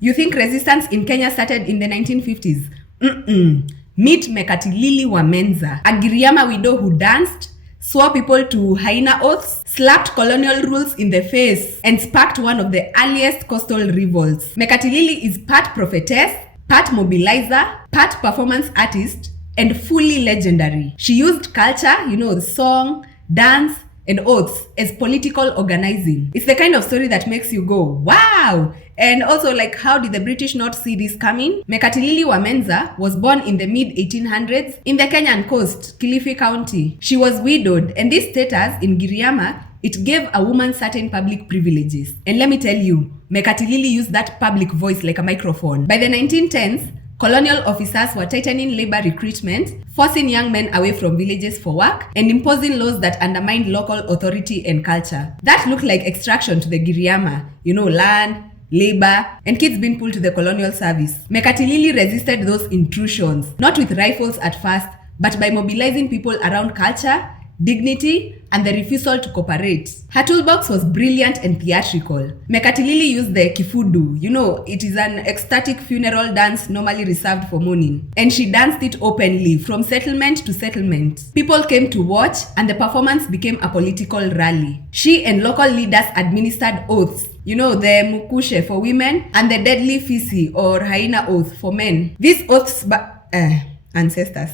You think resistance in Kenya started in the 1950s? Meet Mekatilili wa Menza, a Giriama widow who danced, swore people to hyena oaths, slapped colonial rules in the face, and sparked one of the earliest coastal revolts. Mekatilili is part prophetess, part mobilizer, part performance artist, and fully legendary. She used culture, the song, dance, and oaths as political organizing. It's the kind of story that makes you go, wow! And also, how did the British not see this coming? Mekatilili wa Menza was born in the mid-1800s in the Kenyan coast, Kilifi County. She was widowed, and this status in Giriama, it gave a woman certain public privileges. And let me tell you, Mekatilili used that public voice like a microphone. By the 1910s, colonial officers were tightening labor recruitment, forcing young men away from villages for work, and imposing laws that undermined local authority and culture. That looked like extraction to the Giriama, land, labor, and kids being pulled to the colonial service. Mekatilili resisted those intrusions, not with rifles at first, but by mobilizing people around culture, dignity, and the refusal to cooperate. Her toolbox was brilliant and theatrical. Mekatilili used the kifudu. It is an ecstatic funeral dance normally reserved for mourning. And she danced it openly from settlement to settlement. People came to watch, and the performance became a political rally. She and local leaders administered oaths. The mukushe for women and the deadly fisi or hyena oath for men. These oaths ancestors.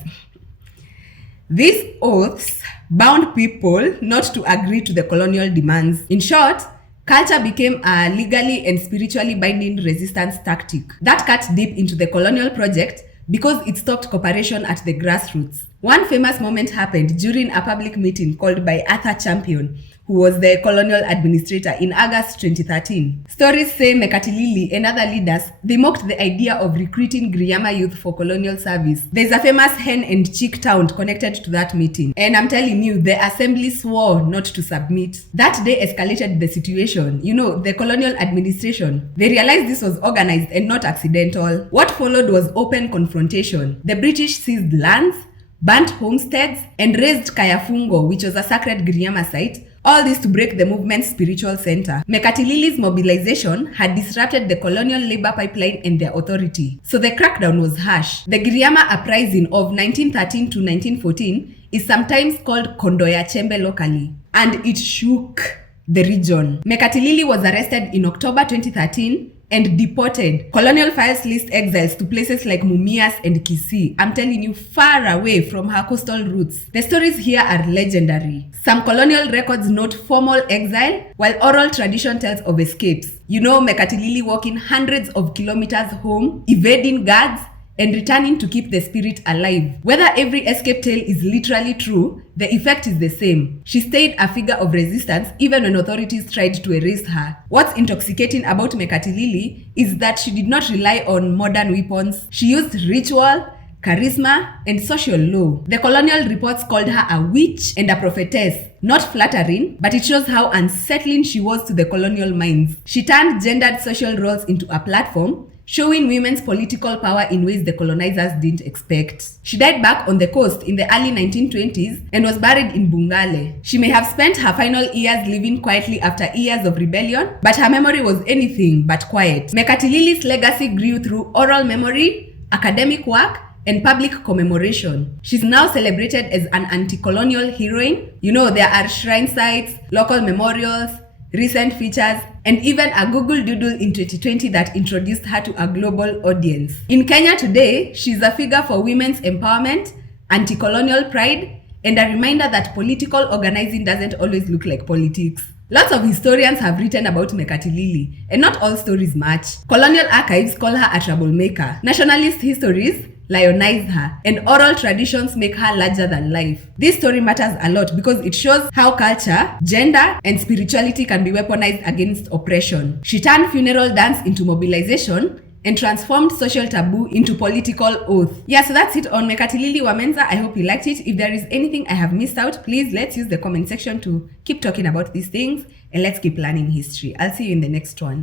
These oaths bound people not to agree to the colonial demands. In short, culture became a legally and spiritually binding resistance tactic that cut deep into the colonial project because it stopped cooperation at the grassroots. One famous moment happened during a public meeting called by Arthur Champion, who was the colonial administrator, in August 2013. Stories say Mekatilili and other leaders, they mocked the idea of recruiting Giriama youth for colonial service. There's a famous hen and chick town connected to that meeting. And I'm telling you, the assembly swore not to submit. That day escalated the situation. The colonial administration, they realized this was organized and not accidental. What followed was open confrontation. The British seized lands, burnt homesteads, and razed Kayafungo, which was a sacred Giriama site, all this to break the movement's spiritual center. Mekatilili's mobilization had disrupted the colonial labor pipeline and their authority, so the crackdown was harsh. The Giriama uprising of 1913 to 1914 is sometimes called Kondoya Chembe locally, and it shook the region. Mekatilili was arrested in October 2013 and deported. Colonial files list exiles to places like Mumias and Kisii. I'm telling you, far away from her coastal roots. The stories here are legendary. Some colonial records note formal exile, while oral tradition tells of escapes. Mekatilili walking hundreds of kilometers home, evading guards, and returning to keep the spirit alive. Whether every escape tale is literally true, the effect is the same. She stayed a figure of resistance even when authorities tried to erase her. What's intoxicating about Mekatilili is that she did not rely on modern weapons. She used ritual, charisma, and social law. The colonial reports called her a witch and a prophetess. Not flattering, but it shows how unsettling she was to the colonial minds. She turned gendered social roles into a platform, showing women's political power in ways the colonizers didn't expect. She died back on the coast in the early 1920s and was buried in Bungale. She may have spent her final years living quietly after years of rebellion, but her memory was anything but quiet. Mekatilili's legacy grew through oral memory, academic work, and public commemoration. She's now celebrated as an anti-colonial heroine. There are shrine sites, local memorials, recent features, and even a Google Doodle in 2020 that introduced her to a global audience. In Kenya today, she's a figure for women's empowerment, anti-colonial pride, and a reminder that political organizing doesn't always look like politics. Lots of historians have written about Mekatilili, and not all stories match. Colonial archives call her a troublemaker. Nationalist histories lionize her, and oral traditions make her larger than life. This story matters a lot because it shows how culture, gender, and spirituality can be weaponized against oppression. She turned funeral dance into mobilization and transformed social taboo into political oath. So that's it on Mekatilili wa Menza. I hope you liked it. If there is anything I have missed out, please let's use the comment section to keep talking about these things, and let's keep learning history. I'll see you in the next one.